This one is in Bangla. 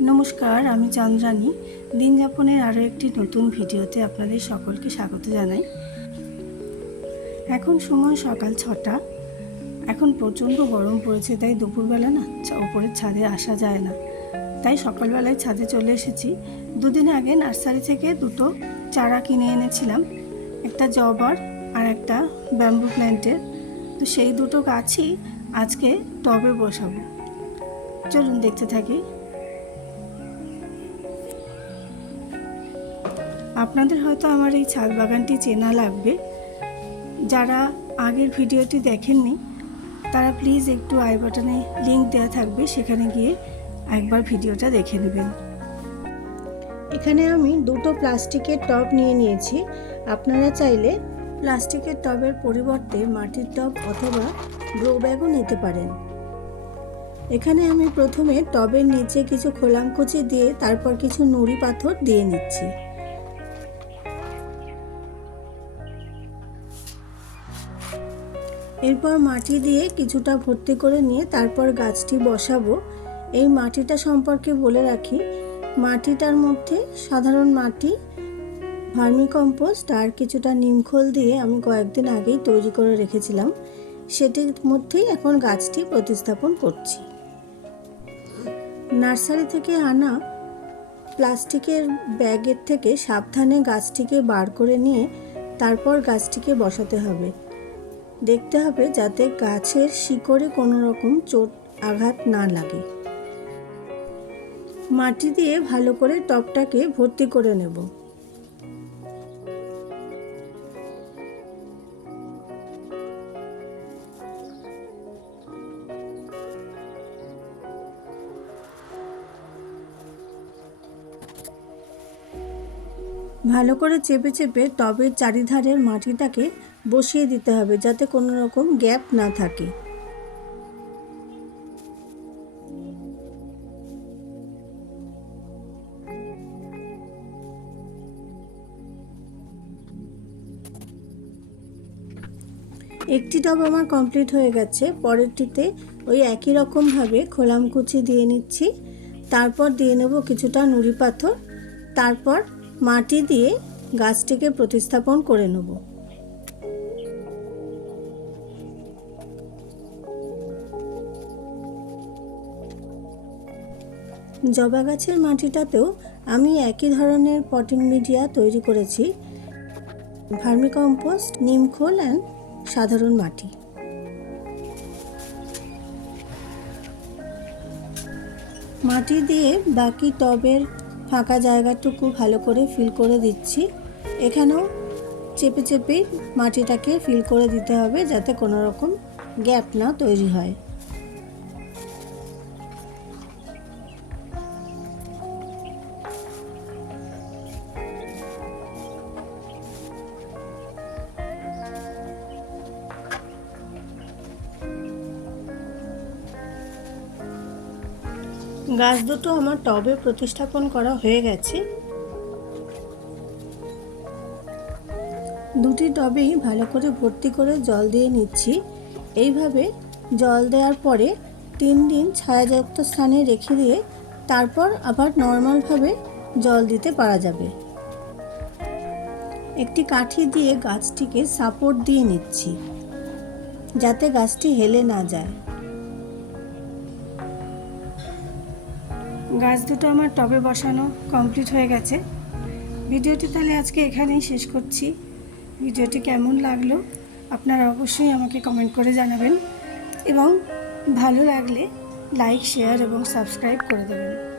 নমস্কার, আমি চন্দ্রানী। দিন যাপনের আরও একটি নতুন ভিডিওতে আপনাদের সকলকে স্বাগত জানাই। এখন সময় সকাল ছটা। এখন প্রচণ্ড গরম পড়েছে, তাই দুপুরবেলা না ওপরের ছাদে আসা যায় না। তাই সকালবেলায় ছাদে চলে এসেছি। দুদিন আগে নার্সারি থেকে দুটো চারা কিনে এনেছিলাম। একটা জবার আর একটা ব্যাম্বু প্ল্যান্টের। তো সেই দুটো গাছই আজকে টবে বসাবো। চলুন দেখতে থাকি। আপনাদের হয়তো আমার এই ছাদ বাগানটি চেনা লাগবে। যারা আগের ভিডিওটি দেখেননি, তারা প্লিজ একটু আই বাটনে লিঙ্ক দেওয়া থাকবে, সেখানে গিয়ে একবার ভিডিওটা দেখে নেবেন। এখানে আমি দুটো প্লাস্টিকের টব নিয়ে নিয়েছি। আপনারা চাইলে প্লাস্টিকের টবের পরিবর্তে মাটির টব অথবা গ্রো ব্যাগও নিতে পারেন। এখানে আমি প্রথমে টবের নিচে কিছু খোলামকুচি দিয়ে তারপর কিছু নুড়ি পাথর দিয়ে নিচ্ছি। এরপর মাটি দিয়ে কিছুটা ভর্তি করে নিয়ে তারপর গাছটি বসাবো। এই মাটিটা সম্পর্কে বলে রাখি, মাটিটার মধ্যে সাধারণ মাটি, ভার্মিকম্পোস্ট আর কিছুটা নিমখোল দিয়ে আমি কয়েকদিন আগেই তৈরি করে রেখেছিলাম। সেটির মধ্যেই এখন গাছটি প্রতিস্থাপন করছি। নার্সারি থেকে আনা প্লাস্টিকের ব্যাগের থেকে সাবধানে গাছটিকে বার করে নিয়ে তারপর গাছটিকে বসাতে হবে। দেখতে হবে যাতে গাছের শিকড়ে কোনো রকম চোট আঘাত না লাগে। মাটি দিয়ে ভালো করে টবটাকে ভর্তি করে নেব। ভালো করে চেপে চেপে টবের চারিধারের মাটিটাকে বসিয়ে দিতে হবে যাতে কোনো রকম গ্যাপ না থাকে। একটি টব আমার কমপ্লিট হয়ে গেছে, পরেরটিতে ওই একই রকমভাবে খোলামকুচি দিয়ে নিচ্ছি। তারপর দিয়ে নেব কিছুটা নুড়ি পাথর, তারপর মাটি দিয়ে গাছটিকে প্রতিস্থাপন করে নেব। জবা গাছের মাটিটাতেও আমি একই ধরনের পটিং মিডিয়া তৈরি করেছি। ভার্মিকম্পোস্ট নিমখোল অ্যান্ড সাধারণ মাটি। মাটি দিয়ে বাকি টবের ফাঁকা জায়গাটুকু ভালো করে ফিল করে দিচ্ছি। এখানেও চেপে চেপে মাটিটাকে ফিল করে দিতে হবে যাতে কোনো রকম গ্যাপ না তৈরি হয়। গাছ দুটো আমার টবে প্রতিস্থাপন করা হয়ে গেছে। দুটি টবেই ভালো করে ভর্তি করে জল দিয়ে নিচ্ছি। এইভাবে জল দেওয়ার পরে তিন দিন ছায়াযুক্ত স্থানে রেখে দিয়ে তারপর আবার নর্মালভাবে জল দিতে পারা যাবে। একটি কাঠি দিয়ে গাছটিকে সাপোর্ট দিয়ে নিচ্ছি, যাতে গাছটি হেলে না যায়। গাছ দুটো আমার টবে বসানো কমপ্লিট হয়ে গেছে। ভিডিওটি তাহলে আজকে এখানেই শেষ করছি। ভিডিওটি কেমন লাগল আপনারা অবশ্যই আমাকে কমেন্ট করে জানাবেন এবং ভালো লাগলে লাইক, শেয়ার এবং সাবস্ক্রাইব করে দেবেন।